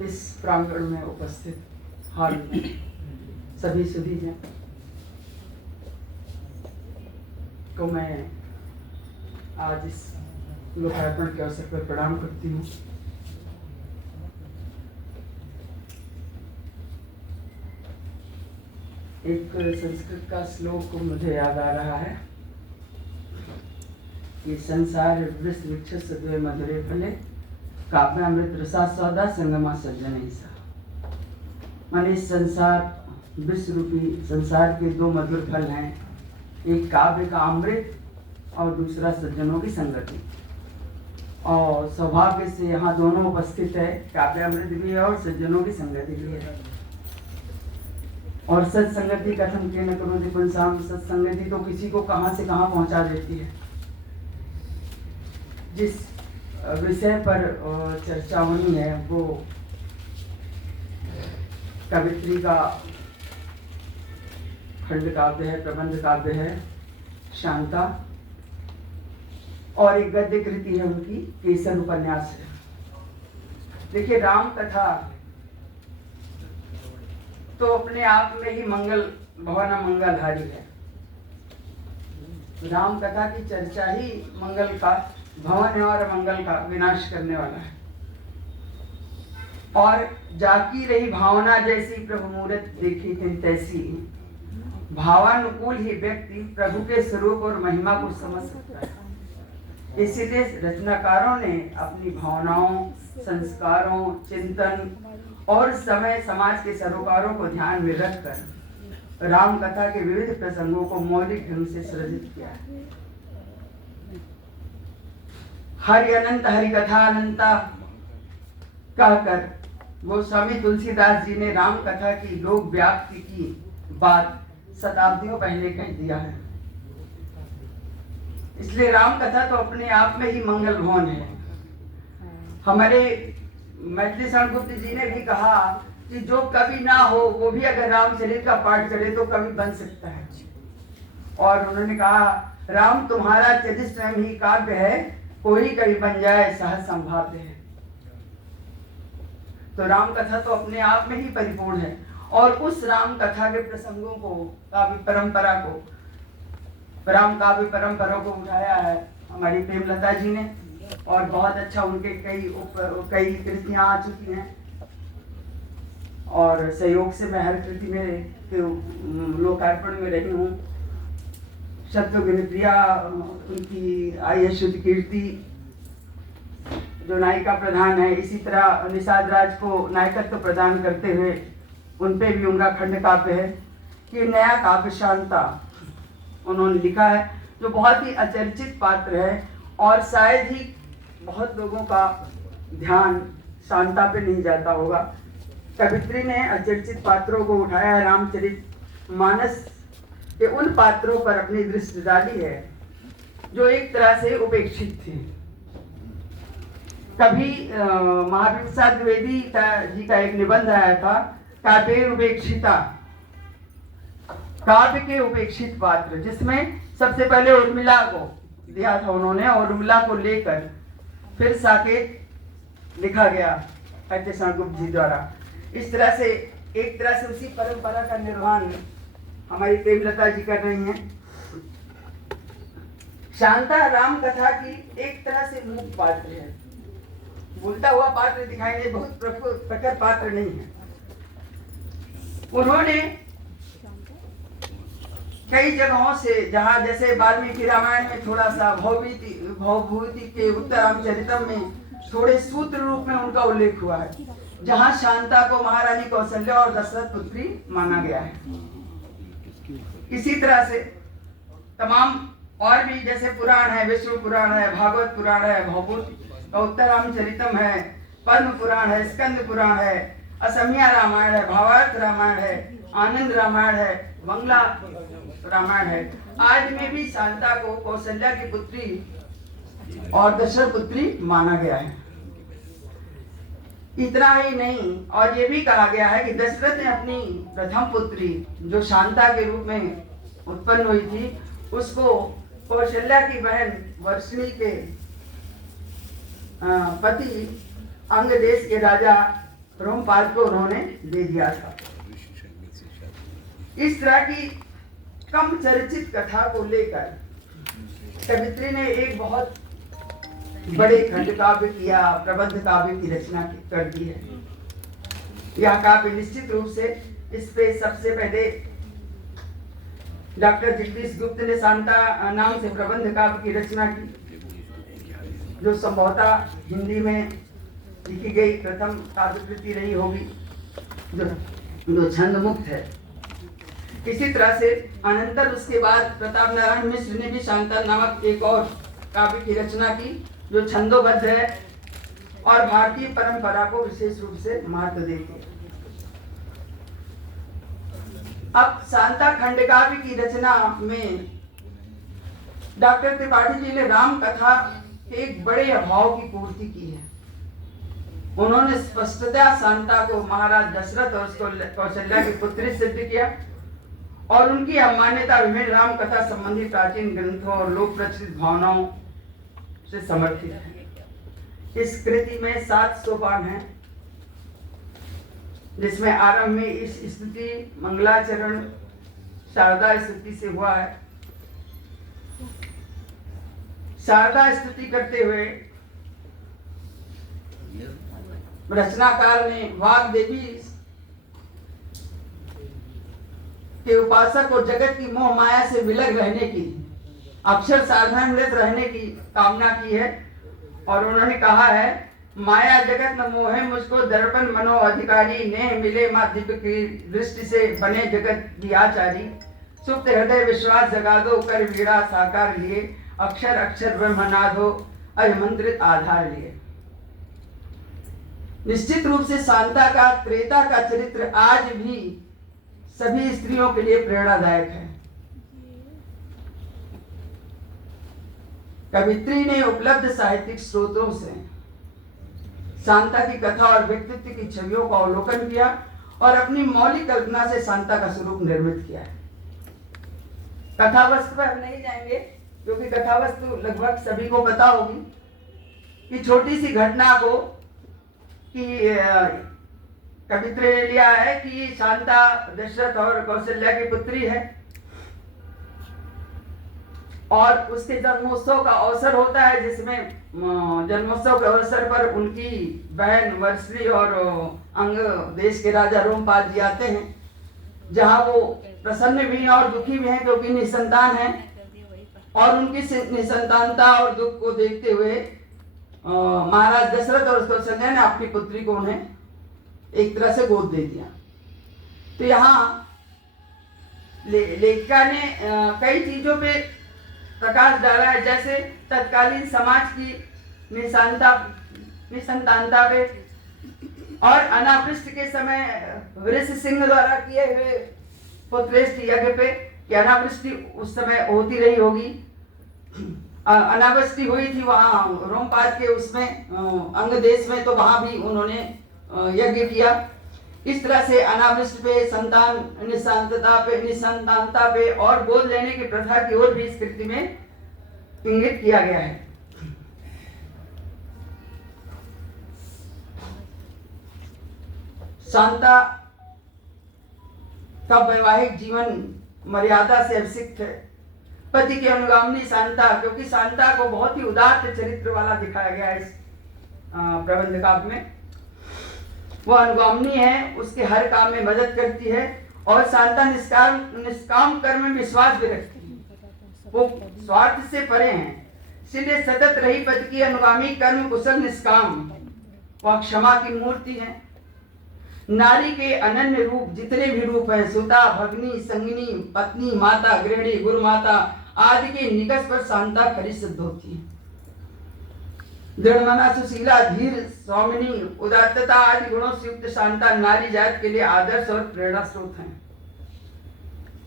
इस प्रांगण में उपस्थित हाल में सभी सुधी हैं को मैं आज इस लोकार्पण के अवसर पर प्रणाम करती हूँ। एक संस्कृत का श्लोक मुझे याद आ रहा है कि संसार वृष वृक्ष द्वे मधुरे फले काव्यामृत रसा सौदा संगमा सज्जन सा। माने संसार विश्व रूपी संसार के दो मधुर फल हैं, एक काव्य का अमृत और दूसरा सज्जनों की संगति। और सौभाग्य से यहाँ दोनों उपस्थित है, काव्यामृत भी है और सज्जनों की संगति भी है। और सत्संगति कथम के न करो पुंसाम, सत्संगति तो किसी को कहाँ से कहाँ पहुँचा देती है। जिस विषय पर चर्चा होनी है वो कवित्री का खंड काव्य है, प्रबंध काव्य है शांता, और एक गद्य कृति है उनकी केसर उपन्यास है। देखिए, राम कथा तो अपने आप में ही मंगल भवन मंगलहारी है। राम कथा की चर्चा ही मंगल का भवन है और मंगल का विनाश करने वाला है। और जाकी रही भावना जैसी प्रभु मूरत देखी थी तैसी, भावानुकूल ही व्यक्ति प्रभु के स्वरूप और महिमा को समझ सकता है। इसीलिए रचनाकारों ने अपनी भावनाओं, संस्कारों, चिंतन और समय समाज के सरोकारों को ध्यान में रखकर राम कथा के विविध प्रसंगों को मौलिक ढंग से सृजित किया है। हरि अनंत हरि कथा अनंता कहकर गोस्वामी तुलसीदास जी ने राम कथा की लोक व्याप्ति की बात शताब्दियों पहले कह दिया है। इसलिए राम कथा तो अपने आप में ही मंगल भवन है। हमारे मैथिली शरणगुप्त जी ने भी कहा कि जो कवि ना हो वो भी अगर रामचरित का पाठ करे तो कवि बन सकता है। और उन्होंने कहा, राम तुम्हारा चरित स्वयं ही काव्य है, कोई कवि बन जाए सहज संभाव्य है। तो राम कथा तो अपने आप में ही परिपूर्ण है। और उस राम कथा के प्रसंगों को, काव्य परंपरा को, राम काव्य परंपरा को उठाया है हमारी प्रेमलता जी ने, और बहुत अच्छा उनके कई कृतियां आ चुकी हैं। और सहयोग से मैं हर कृति में लोकार्पण में रही हूँ। शत्रुघ्न प्रिया उनकी आई है शुद्ध कीर्ति, जो नायिका प्रधान है। इसी तरह निषाद राज को नायकत्व प्रदान करते हुए उन पे भी उनका खंड काव्य है कि नया काव्य शांता उन्होंने लिखा है, जो बहुत ही अचर्चित पात्र है। और शायद ही बहुत लोगों का ध्यान शांता पे नहीं जाता होगा। कवित्री ने अचर्चित पात्रों को उठाया है, रामचरित मानस के उन पात्रों पर अपनी दृष्टि डाली है जो एक तरह से उपेक्षित थे। कभी महावीर प्रसाद द्विवेदी जी का एक निबंध आया था, काव्य उपेक्षिता, काव्य के उपेक्षित पात्र, जिसमें सबसे पहले उर्मिला को दिया था उन्होंने, और उर्मिला को लेकर फिर साकेत लिखा गया मैथिली शरणगुप्त जी द्वारा। इस तरह से एक तरह से उसी परंपरा का निर्वहन हमारी प्रेमलता जी कर रही हैं। शांता राम कथा की एक तरह से मुख्य पात्र है, बोलता हुआ पात्र दिखाई दे, बहुत प्रखर पात्र नहीं है। उन्होंने कई जगहों से, जहाँ जैसे वाल्मीकि रामायण में थोड़ा सा भवभूति के उत्तरामचरितम में थोड़े सूत्र रूप में उनका उल्लेख हुआ है, जहाँ शांता को महारानी कौशल्या और दशरथ पुत्री माना गया है। इसी तरह से तमाम और भी, जैसे पुराण है, विष्णु पुराण है, भागवत पुराण है, भवभूति का उत्तरामचरितम है, पद्म पुराण है, स्कंद पुराण है, असमिया रामायण है, भावार्थ रामायण है, आनंद रामायण है, बंगला रामायण है। आज में भी शांता को कौशल्या की पुत्री और दशरथ पुत्री माना गया है। इतना ही नहीं, और ये भी कहा गया है कि दशरथ ने अपनी प्रथम पुत्री जो शांता के रूप में उत्पन्न हुई थी, उसको कौशल्या की बहन वर्षिणी के पति अंग देश के राजा रोमपाद को उन्होंने दे दिया था। इस तरह की कम चर्चित कथा को लेकर कवित्री ने एक बहुत बड़े खंड काव्य किया, प्रबंध काव्य की रचना कर दी है। यह काव्य निश्चित रूप से इस पे सबसे पहले डॉक्टर जगदीश गुप्त ने शांता नाम से प्रबंध काव्य की रचना की, जो संभवतः हिंदी में लिखी गई प्रथम काव्य कृति रही होगी, जो छंद मुक्त है। इसी तरह से अनंतर उसके बाद प्रताप नारायण मिश्र ने भी शांता नामक एक और काव्य की रचना की, जो छंदोबद्ध है और भारतीय परंपरा को विशेष रूप से महत्व देती है। अब शांता खंड काव्य की रचना में डॉक्टर त्रिपाठी जी ने राम कथा के एक बड़े अभाव की पूर्ति की है। उन्होंने स्पष्टतः शांता को महाराज दशरथ और उसको कौशल्या की पुत्री सिद्ध किया और उनकी अमान्यता विभिन्न राम कथा संबंधी प्राचीन ग्रंथों और लोक प्रचलित भावनाओं से समर्थित है। इस कृति में 7 सोपान हैं, जिसमें आरंभ में इस स्तुति मंगलाचरण शारदा स्तुति से हुआ है। शारदा स्तुति करते हुए रचनाकार ने वाग देवी के उपासक और जगत की मोह माया से विलग रहने की, अक्षर साधन मृत रहने की कामना की है और उन्होंने कहा है, माया जगत न मोहे मुझको दर्पण मनो अधिकारी, ने मिले माँ दिव्य की दृष्टि से बने जगत दियाचारी, सुप्त हृदय विश्वास जगा दो कर वीड़ा साकार लिए, अक्षर अक्षर ब्रह्मनाद हो अभिमंत्रित आधार लिए। निश्चित रूप से शांता का त्रेता का चरित्र आज भी सभी स्त्रियों के लिए प्रेरणादायक है। कवित्री ने उपलब्ध साहित्यिक स्रोतों से शांता की कथा और व्यक्तित्व की छवियों का अवलोकन किया और अपनी मौलिक कल्पना से शांता का स्वरूप निर्मित किया है। कथा वस्तु पर हम नहीं जाएंगे, क्योंकि कथा वस्तु लगभग सभी को पता होगी कि छोटी सी घटना को कि कवित्री ने लिया है कि शांता दशरथ और कौशल्या की पुत्री है और उसके जन्मोत्सव का अवसर होता है, जिसमें जन्मोत्सव के अवसर पर उनकी बहन वर्षली और अंग देश के राजा रोमपाद जी आते हैं, जहां वो प्रसन्न भी हैं और दुखी भी हैं, क्योंकि निसंतान हैं और उनकी निसंतानता और दुख को देखते हुए महाराज दशरथ और कौशल्या ने अपनी पुत्री को उन्हें एक तरह से गोद दे दिया। तो यहाँ लेखिका ने कई चीजों पे प्रकाश डाला है, जैसे तत्कालीन समाज की निसंतानता पे और अनावृष्टि के समय वृष सिंह द्वारा किए हुए पुत्रेष्ठ यज्ञ पे, कि अनावृष्टि उस समय होती रही होगी। अनावृष्टि हुई थी वहाँ रोमपाद के उसमें अंग देश में, तो वहां भी उन्होंने यज्ञ किया। इस तरह से अनावृष्टि पे, संतान निसंतानता पे और गोद लेने की प्रथा की ओर भी इस कृति में इंगित किया गया है। शांता का वैवाहिक जीवन मर्यादा से अभिषिक्त है। पति की अनुगामिनी शांता, क्योंकि शांता को बहुत ही उदात्त चरित्र वाला दिखाया गया है इस प्रबंध काव्य में। वो अनुगामिनी है, उसके हर काम में मदद करती है और शांता निष्काम कर्म में विश्वास भी रखती है। वो स्वार्थ से परे हैं, इसलिए सतत रही पति की अनुगामी, कर्म कुशल निष्काम। वह क्षमा की मूर्ति है। नारी के अनन्य रूप जितने भी रूप हैं, सुता, भगनी, संगिनी, पत्नी, माता, गृहिणी, गुरुमाता आदि के निकष पर शांता खरी सिद्ध होती है। दृढ़मना, सुशीला, धीर, स्वामिनी, उदात्तता आदि गुणों से युक्त शांता नारी जात के लिए आदर्श और प्रेरणा स्रोत हैं।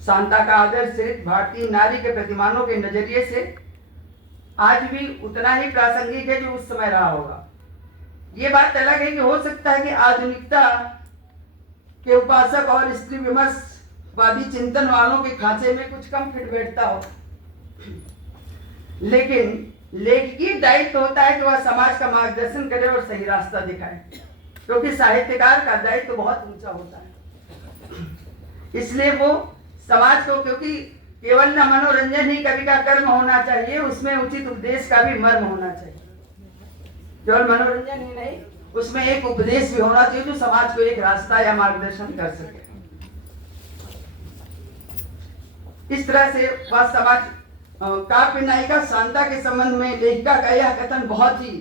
शांता का आदर्श चरित्र भारतीय नारी के प्रतिमानों के नजरिए से आज भी उतना ही प्रासंगिक है जो उस समय रहा होगा। ये बात अलग है कि हो सकता है कि आधुनिकता के उपासक और स्त्री विमर्शवादी चिंतन वालों के खांचे में कुछ कम फिट बैठता हो, लेकिन लेखकी दायित्व होता है कि वह समाज का मार्गदर्शन करे और सही रास्ता दिखाए। क्योंकि साहित्यकार का दायित्व तो बहुत ऊंचा होता है। इसलिए वो समाज को, क्योंकि केवल न मनोरंजन ही कवि का कर्म होना चाहिए, उसमें उचित उपदेश का भी मर्म होना चाहिए। केवल मनोरंजन ही नहीं, उसमें एक उपदेश भी होना चाहिए जो समाज को एक रास्ता या मार्गदर्शन कर सके। इस तरह से वह समाज काव्य नायिका शांता के संबंध में लेखिका का यह कथन बहुत ही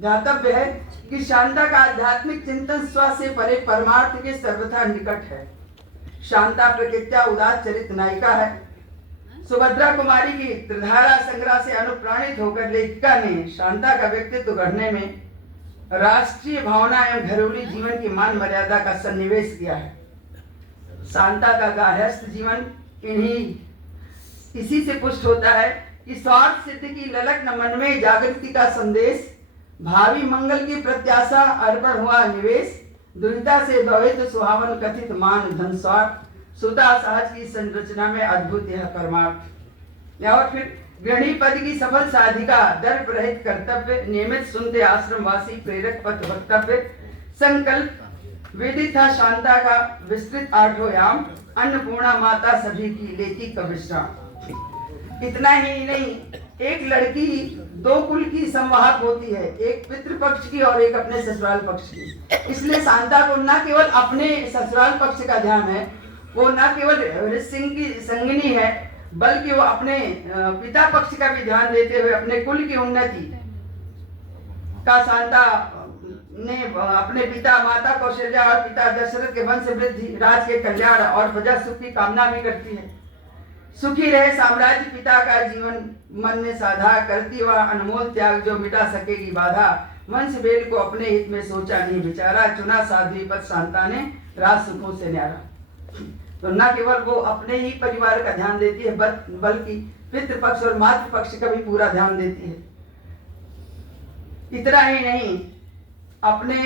ध्यातव्य है कि शांता का आध्यात्मिक चिंतन स्व से परे परमार्थ के सर्वथा निकट है। शांता प्रकृत्या उदार चरित नायिका है। सुभद्रा कुमारी की त्रिधारा संग्रह से अनुप्राणित होकर लेखिका ने शांता का व्यक्तित्व गढ़ने में राष्ट्रीय भावना एवं घरेलू जीवन की मान मर्यादा का सन्निवेश किया है। शांता का गार्हस्थ जीवन इसी से पुष्ट होता है कि स्वार्थ सिद्धि की ललक न मन में जागृति का संदेश, भावी मंगल की प्रत्याशा, अर्पण हुआ निवेश, दुविधा से द्वैत सुहावन कथित मान धन स्वार्थ, सुता सहज की संरचना में अद्भुत यह परमार्थ। और फिर गृहिणी पद की सफल साधिका, दर्प रहित कर्तव्य, नियमित सुनते आश्रमवासी, प्रेरक पथ वक्तव्य, संकल्प विधि था शांता का विस्तृत आठों याम, अन्नपूर्णा माता सभी की लेती का विश्राम। इतना ही नहीं, एक लड़की दो कुल की संवाहक होती है, एक पितृपक्ष की और एक अपने ससुराल पक्ष की। इसलिए शांता को न केवल अपने ससुराल पक्ष का ध्यान है, वो न केवल सिंह की संगिनी है, बल्कि वो अपने पिता पक्ष का भी ध्यान देते हुए अपने कुल की उन्नति का शांता ने अपने पिता माता कौशल्या और पिता दशरथ के वंश वृद्धि, राज के कल्याण और प्रजा सुख की कामना भी करती है। सुखी रहे साम्राज्य पिता का जीवन मन ने साधा, करती वह अनमोल त्याग जो मिटा सकेगी बाधा, वंश बेल को अपने हित में सोचा नहीं विचारा, चुना साध्वी पद शांता ने राज सुखों से न्यारा। तो न केवल वो अपने ही परिवार का ध्यान देती है, बल्कि पितृपक्ष और मातृपक्ष का भी पूरा ध्यान देती है। इतना ही नहीं, अपने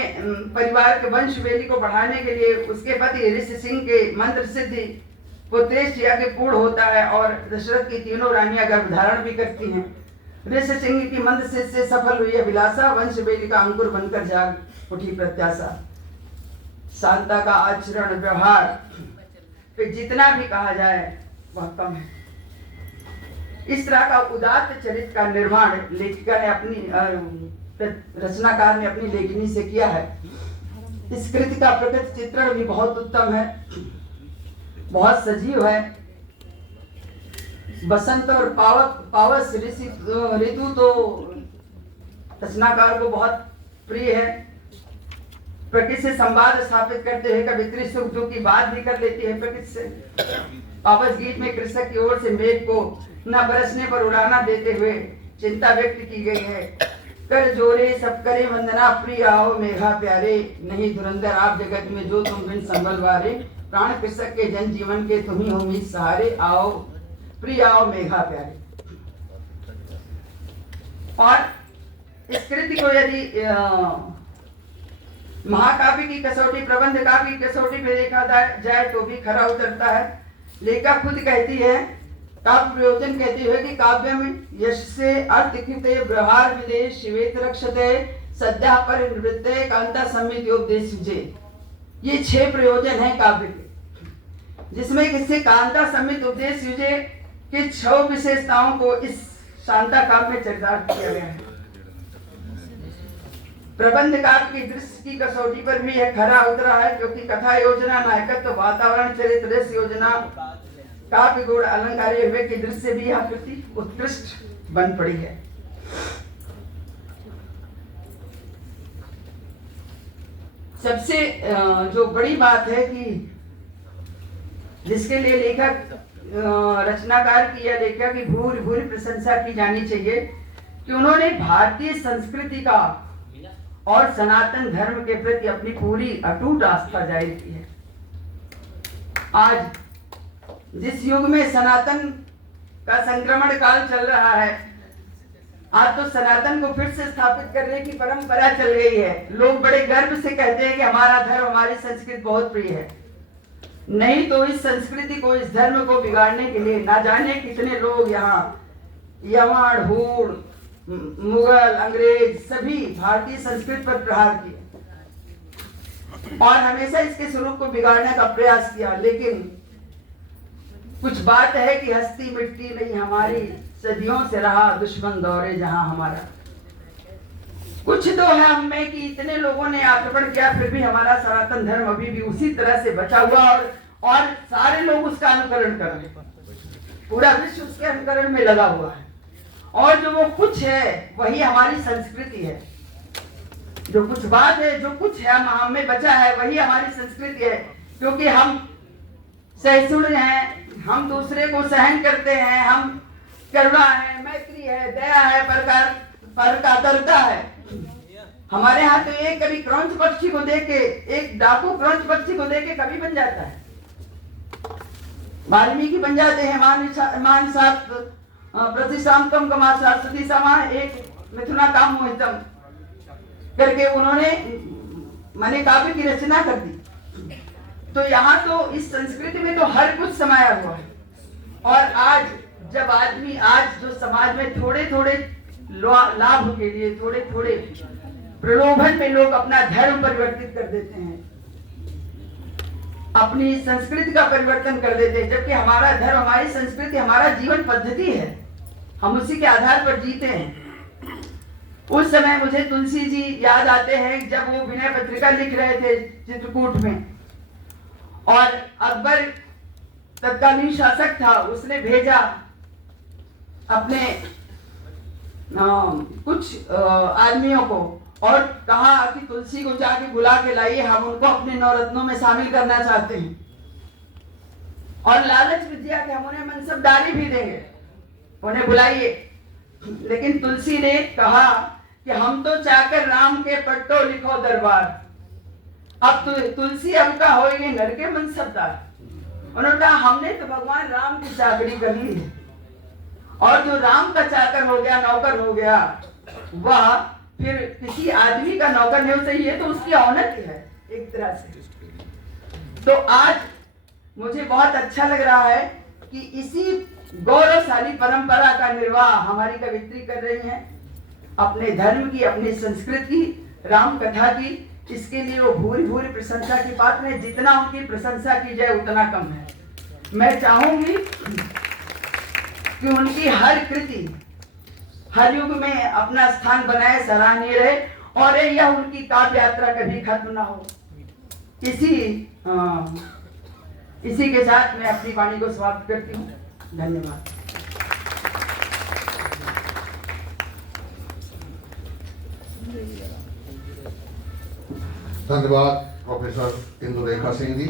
परिवार के वंश वेली को बढ़ाने के लिए उसके पति ऋषि सिंह के मंत्र सिद्धि पुत्रेश यज्ञ पूर्ण होता है और दशरथ की तीनों रानियां गर्भ धारण भी करती हैं। ऋषि सिंह की मंत्र से सफल हुई अभिलाषा, वंश वेली का अंकुर बनकर जाग उठी प्रत्याशा। शांता का आचरण व्यवहार पे जितना भी कहा जाए वह कम है। इस तरह का उदात्त चरित्र का निर्माण लेखिका ने अपनी रचनाकार ने अपनी लेखनी से किया है। इस कृति का प्रकृति चित्रण भी बहुत उत्तम है, बहुत सजीव है। बसंत और पावस ऋतु तो रचनाकार को बहुत प्रिय है। प्रकृति से संवाद स्थापित करते हैं, कवित्री सुख दुख की बात भी कर लेती है प्रकृति से। पावस गीत में कृषक की ओर से मेघ को न बरसने पर उड़ाना देते हुए चिंता व्यक्त की गई है। कर जोरे सब करे वंदना, प्रिय आओ मेघा प्यारे, नहीं धुरंधर आप जगत में जो तुम बिन संबल वारे, प्राण कृषक के जन जीवन के तुम ही हो मीत सहारे, आओ प्रिय आओ मेघा प्यारे। और इस कृति को यदि महाकाव्य की कसौटी, प्रबंध काव्य की कसौटी पे देखा जाए तो भी खरा उतरता है। लेखिका खुद कहती है, काव्य प्रयोजन कहती है कि काव्य में यश से अर्थ कृते व्यवहार विदेश शिवेत रक्षते सद्या पर नृत्य कांता समित्योपदेश सुजे। ये 6 प्रयोजन है काव्य के, जिसमें किसी कांता समित उपदेश युजे के 6 विशेषताओं को इस शांता काव्य में चरितार्थ किया गया है। प्रबंध काव्य की दृश्य की कसौटी पर भी यह खरा उतरा है, क्योंकि कथा योजना, नायकत्व, वातावरण, चरित्र, रस योजना, काव्य गुण, अलंकार की दृश्य भी यह कृति उत्कृष्ट बन पड़ी है। सबसे जो बड़ी बात है कि जिसके लिए लेखक रचनाकार की या लेखक की भूरी भूरी प्रशंसा की जानी चाहिए कि उन्होंने भारतीय संस्कृति का और सनातन धर्म के प्रति अपनी पूरी अटूट आस्था जाहिर की है। आज जिस युग में सनातन का संक्रमण काल चल रहा है, आज तो सनातन को फिर से स्थापित करने की परंपरा चल गई है। लोग बड़े गर्व से कहते हैं कि हमारा धर्म, हमारी संस्कृति बहुत प्रिय है। नहीं तो इस संस्कृति को, इस धर्म को बिगाड़ने के लिए ना जाने कितने लोग यहाँ यवन, हूण, मुगल, अंग्रेज सभी भारतीय संस्कृति पर प्रहार किए। और हमेशा इसके स्वरूप को बिगाड़ने का प्रयास किया। लेकिन कुछ बात है कि हस्ती मिटती नहीं हमारी, सदियों से रहा दुश्मन दौरे जहां हमारा। कुछ तो है हम में कि इतने लोगों ने आक्रमण किया, फिर भी हमारा सनातन धर्म अभी भी उसी तरह से बचा हुआ और सारे लोग उसका अनुकरण कर रहे हैं। पूरा विश्व उसके अनुकरण में लगा हुआ है। और जो वो कुछ है वही हमारी संस्कृति है। जो कुछ बात है, जो कुछ है हम में बचा है, वही हमारी संस्कृति है। क्योंकि हम सहिष्णु हैं, हम दूसरे को सहन करते हैं, हम करुणा है, मैत्री है, दया है, परकातरता है। हमारे यहाँ तो एक कभी क्रौंच पक्षी को देख के, एक डाकू क्रौंच पक्षी को देख के कभी बन जाता है। वाल्मीकि बन जाते हैं, मान सात प्रतिशाम कम कमा सरस्वती समा एक मिथुना काम मोहितम करके उन्होंने माने काव्य की रचना कर दी। तो यहाँ तो इस संस्कृति में तो हर कुछ समाया हुआ है। और आज जब आदमी, आज जो समाज में थोड़े थोड़े लाभ के लिए, थोड़े थोड़े प्रलोभन में लोग अपना धर्म परिवर्तित कर देते हैं, अपनी संस्कृति का परिवर्तन कर देते हैं, जबकि हमारा धर्म, हमारी संस्कृति, हमारा जीवन पद्धति है, हम उसी के आधार पर जीते हैं। उस समय मुझे तुलसी जी याद आते हैं जब वो विनय पत्रिका लिख रहे थे चित्रकूट में, और अकबर तत्कालीन शासक था, उसने भेजा अपने कुछ आदमियों को और कहा कि तुलसी को जाके बुला के लाइए, हम उनको अपने नवरत्नों में शामिल करना चाहते हैं। और लालच भी दिया कि हम उन्हें मनसबदारी भी देंगे, उन्हें बुलाइए। लेकिन तुलसी ने कहा कि हम तो चाकर राम के पट्टो लिखो दरबार। अब तुलसी अब का होएंगे नर के मनसबदार। उन्होंने कहा हमने तो भगवान राम की चाकरी कर ली है, और जो राम का चाकर हो गया, नौकर हो गया, वह फिर किसी आदमी का नौकर नहीं हो सही है, तो उसकी अवनति है एक तरह से। तो आज मुझे बहुत अच्छा लग रहा है कि इसी गौरवशाली परंपरा का निर्वाह हमारी कवित्री कर रही हैं, अपने धर्म की, अपनी संस्कृति, राम कथा की। इसके लिए वो भूरी भूरी प्रशंसा की पात्र है। जितना उनकी प्रशंसा की जाए उतना कम है। मैं चाहूंगी कि उनकी हर कृति हर युग में अपना स्थान बनाए, सराहनीय रहे, और यह उनकी काव्य यात्रा कभी खत्म ना हो। इसी के साथ मैं अपनी वाणी को समाप्त करती हूँ। धन्यवाद। धन्यवाद प्रोफेसर इंदुरेखा सिंह जी।